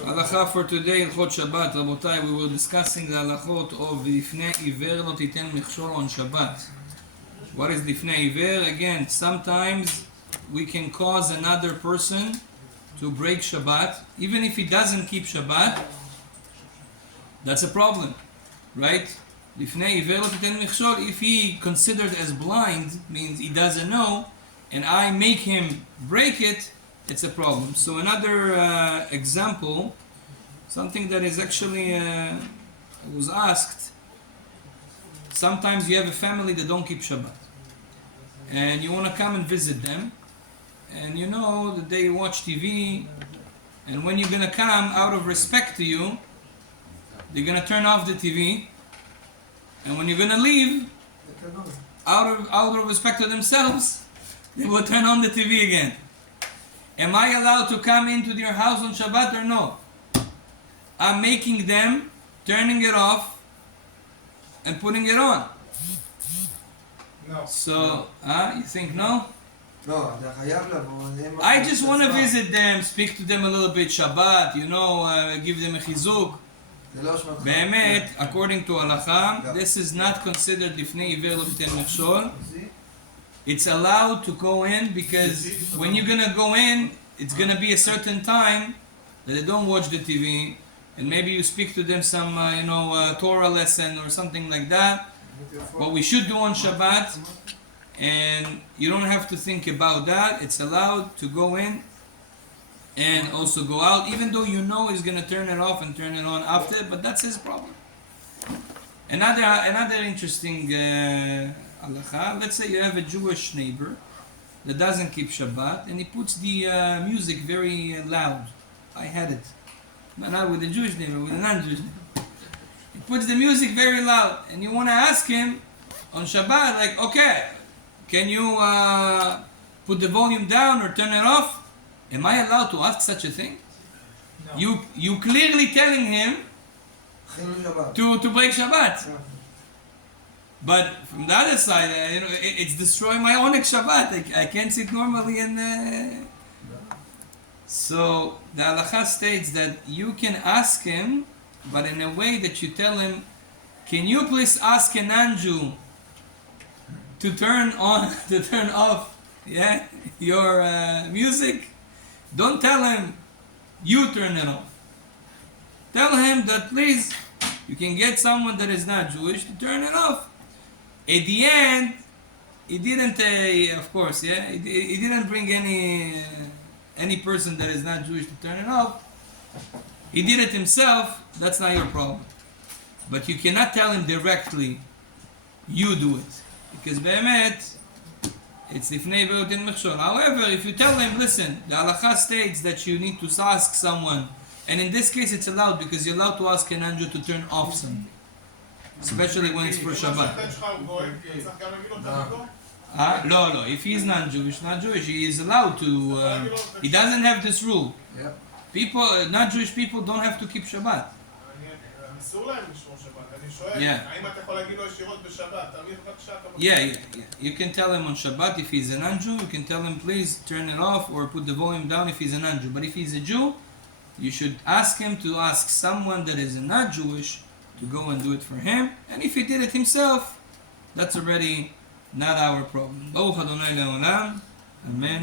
Halacha for today in Chod Shabbat, Rabotai, we were discussing the halachot of Lifnei Iver Lo Titen Mechshol on Shabbat. What is Lifnei Iver? Again, sometimes we can cause another person to break Shabbat, even if he doesn't keep Shabbat. That's a problem, right? Lifnei Iver Lo Titen Mechshol, if he considered as blind, means he doesn't know, and I make him break it, it's a problem. So another example, something that is actually was asked. Sometimes you have a family that don't keep Shabbat, and you want to come and visit them, and you know that they watch TV, and when you're gonna come, out of respect to you, they're gonna turn off the TV, and when you're gonna leave, out of respect to themselves, they will turn on the TV again. Am I allowed to come into your house on Shabbat or no? I'm making them turning it off and putting it on. No. So, you think no? No, I just want to visit them, speak to them a little bit Shabbat, give them a chizuk. באמת, according to halacha, this is not considered Lifnei Iver Lo Titen Mechshol. It's allowed to go in because when you're gonna go in, it's gonna be a certain time that they don't watch the TV, and maybe you speak to them some, Torah lesson or something like that. What we should do on Shabbat, and you don't have to think about that. It's allowed to go in and also go out, even though you know he's gonna turn it off and turn it on after. But that's his problem. Another interesting halacha. Let's say you have a Jewish neighbor that doesn't keep Shabbat, and he puts the music very loud. I had it, but not with a Jewish neighbor, with a non-Jewish neighbor. He puts the music very loud, and you want to ask him on Shabbat, like, okay, can you put the volume down or turn it off? Am I allowed to ask such a thing? No. You clearly telling him to break Shabbat. Yeah. But from the other side, it's destroying my Onek Shabbat. I can't sit normally in the... So the halacha states that you can ask him, but in a way that you tell him, can you please ask a non-Jew to turn off your music? Don't tell him you turn it off. Tell him that please, you can get someone that is not Jewish to turn it off. At the end, he didn't, of course, he didn't bring any person that is not Jewish to turn it off. He did it himself. That's not your problem. But you cannot tell him directly, you do it. Because be'emet, it's Lifnei Iver Lo Titen Mechshol. However, if you tell him, listen, the halacha states that you need to ask someone, and in this case it's allowed because you're allowed to ask an Jew to turn off something. Especially when it's for Shabbat. No. If he's not Jewish, he is allowed to. He doesn't have this rule. People, not Jewish people, don't have to keep Shabbat. Yeah. You can tell him on Shabbat if he's a non-Jew. You can tell him please turn it off or put the volume down if he's a non-Jew. But if he's a Jew, you should ask him to ask someone that is not Jewish to go and do it for him. And if he did it himself, that's already not our problem. Baruch Adonai Le'olam. Amen.